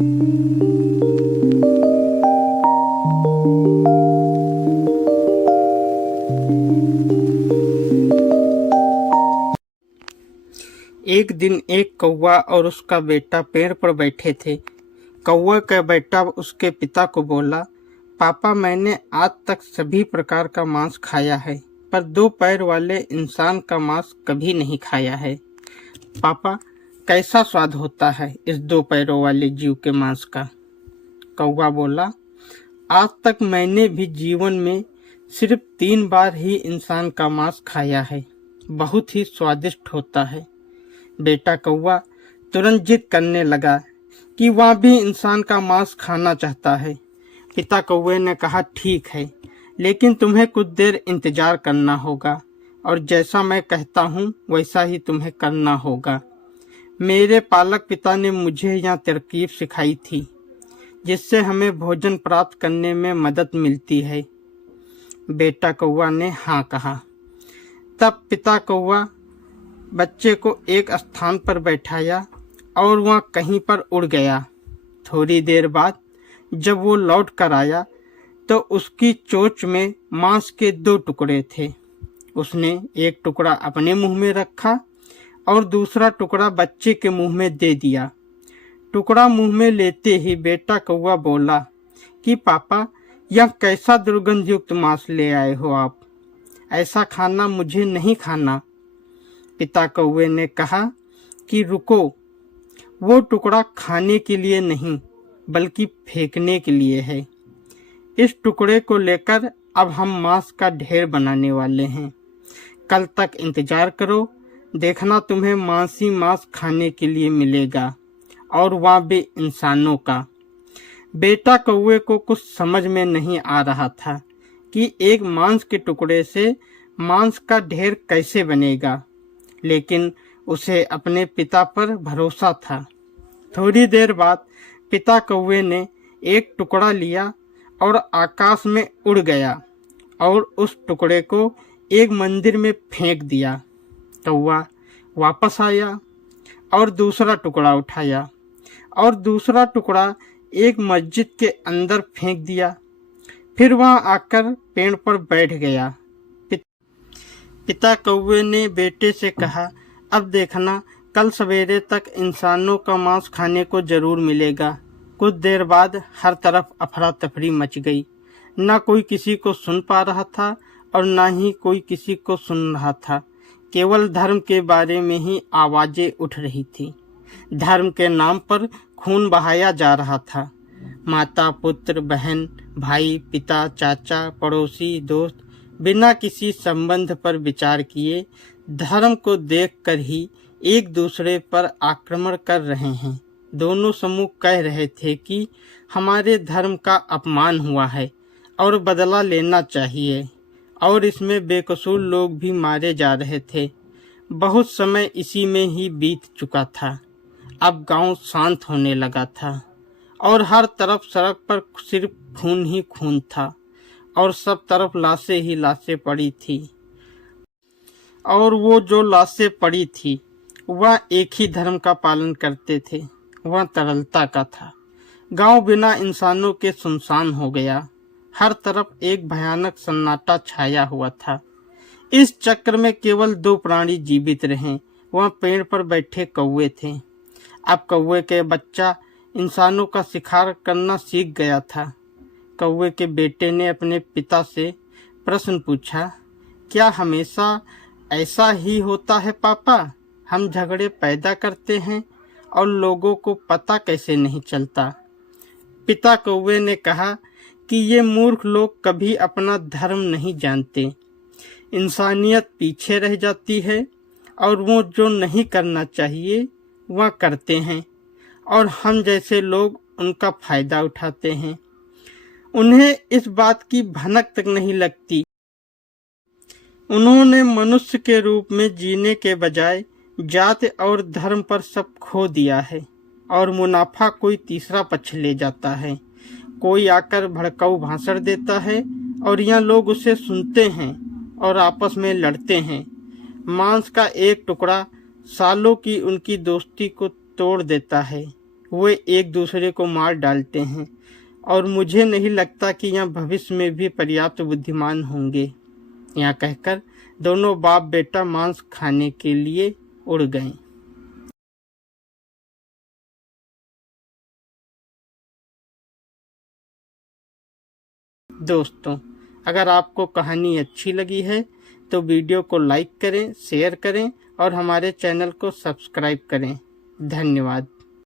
एक दिन एक कौवा और उसका बेटा पेड़ पर बैठे थे। कौवा का बेटा उसके पिता को बोला, पापा, मैंने आज तक सभी प्रकार का मांस खाया है, पर दो पैर वाले इंसान का मांस कभी नहीं खाया है। पापा, कैसा स्वाद होता है इस दो पैरों वाले जीव के मांस का? कौवा बोला, आज तक मैंने भी जीवन में सिर्फ 3 बार ही इंसान का मांस खाया है। बहुत ही स्वादिष्ट होता है। बेटा कौवा तुरंत जिद करने लगा कि वह भी इंसान का मांस खाना चाहता है। पिता कौवे ने कहा, ठीक है, लेकिन तुम्हें कुछ देर इंतजार करना होगा और जैसा मैं कहता हूँ वैसा ही तुम्हें करना होगा। मेरे पालक पिता ने मुझे यह तरकीब सिखाई थी जिससे हमें भोजन प्राप्त करने में मदद मिलती है। बेटा कौवा ने हाँ कहा। तब पिता कौवा बच्चे को एक स्थान पर बैठाया और वह कहीं पर उड़ गया। थोड़ी देर बाद जब वो लौट कर आया तो उसकी चोंच में मांस के 2 टुकड़े थे। उसने एक टुकड़ा अपने मुंह में रखा और दूसरा टुकड़ा बच्चे के मुंह में दे दिया। टुकड़ा मुंह में लेते ही बेटा कौवा बोला कि पापा, यह कैसा दुर्गंधयुक्त मांस ले आए हो आप? ऐसा खाना मुझे नहीं खाना। पिता कौवे ने कहा कि रुको, वो टुकड़ा खाने के लिए नहीं बल्कि फेंकने के लिए है। इस टुकड़े को लेकर अब हम मांस का ढेर बनाने वाले हैं। कल तक इंतजार करो, देखना तुम्हें मांस ही मांस खाने के लिए मिलेगा, और वह भी इंसानों का। बेटा कौवे को कुछ समझ में नहीं आ रहा था कि एक मांस के टुकड़े से मांस का ढेर कैसे बनेगा, लेकिन उसे अपने पिता पर भरोसा था। थोड़ी देर बाद पिता कौवे ने एक टुकड़ा लिया और आकाश में उड़ गया और उस टुकड़े को एक मंदिर में फेंक दिया। कौवा वापस आया और दूसरा टुकड़ा उठाया और दूसरा टुकड़ा एक मस्जिद के अंदर फेंक दिया। फिर वह आकर पेड़ पर बैठ गया। पिता कौवे ने बेटे से कहा, अब देखना, कल सवेरे तक इंसानों का मांस खाने को जरूर मिलेगा। कुछ देर बाद हर तरफ अफरा तफरी मच गई। न कोई किसी को सुन पा रहा था और न ही कोई किसी को सुन रहा था। केवल धर्म के बारे में ही आवाजें उठ रही थी। धर्म के नाम पर खून बहाया जा रहा था। माता, पुत्र, बहन, भाई, पिता, चाचा, पड़ोसी, दोस्त बिना किसी संबंध पर विचार किए धर्म को देखकर ही एक दूसरे पर आक्रमण कर रहे हैं। दोनों समूह कह रहे थे कि हमारे धर्म का अपमान हुआ है और बदला लेना चाहिए, और इसमें बेकसूर लोग भी मारे जा रहे थे। बहुत समय इसी में ही बीत चुका था। अब गांव शांत होने लगा था और हर तरफ सड़क पर सिर्फ खून ही खून था और सब तरफ लाशें ही लाशें पड़ी थी। और वो जो लाशें पड़ी थी वह एक ही धर्म का पालन करते थे, वह तरलता का था। गांव बिना इंसानों के सुनसान हो गया। हर तरफ एक भयानक सन्नाटा छाया हुआ था। इस चक्र में केवल 2 प्राणी जीवित रहे। वह पेड़ पर बैठे कौवे थे। अब कौवे के बच्चा इंसानों का शिकार करना सीख गया था। कौवे के बेटे ने अपने पिता से प्रश्न पूछा, क्या हमेशा ऐसा ही होता है पापा? हम झगड़े पैदा करते हैं और लोगों को पता कैसे नहीं चलता? पिता कौवे ने कहा कि ये मूर्ख लोग कभी अपना धर्म नहीं जानते। इंसानियत पीछे रह जाती है और वो जो नहीं करना चाहिए वह करते हैं, और हम जैसे लोग उनका फायदा उठाते हैं। उन्हें इस बात की भनक तक नहीं लगती। उन्होंने मनुष्य के रूप में जीने के बजाय जाति और धर्म पर सब खो दिया है, और मुनाफा कोई तीसरा पक्ष ले जाता है। कोई आकर भड़काऊ भाषण देता है और यह लोग उसे सुनते हैं और आपस में लड़ते हैं। मांस का एक टुकड़ा सालों की उनकी दोस्ती को तोड़ देता है। वे एक दूसरे को मार डालते हैं और मुझे नहीं लगता कि यह भविष्य में भी पर्याप्त बुद्धिमान होंगे। यह कहकर दोनों बाप बेटा मांस खाने के लिए उड़ गए। दोस्तों, अगर आपको कहानी अच्छी लगी है तो वीडियो को लाइक करें, शेयर करें और हमारे चैनल को सब्सक्राइब करें। धन्यवाद।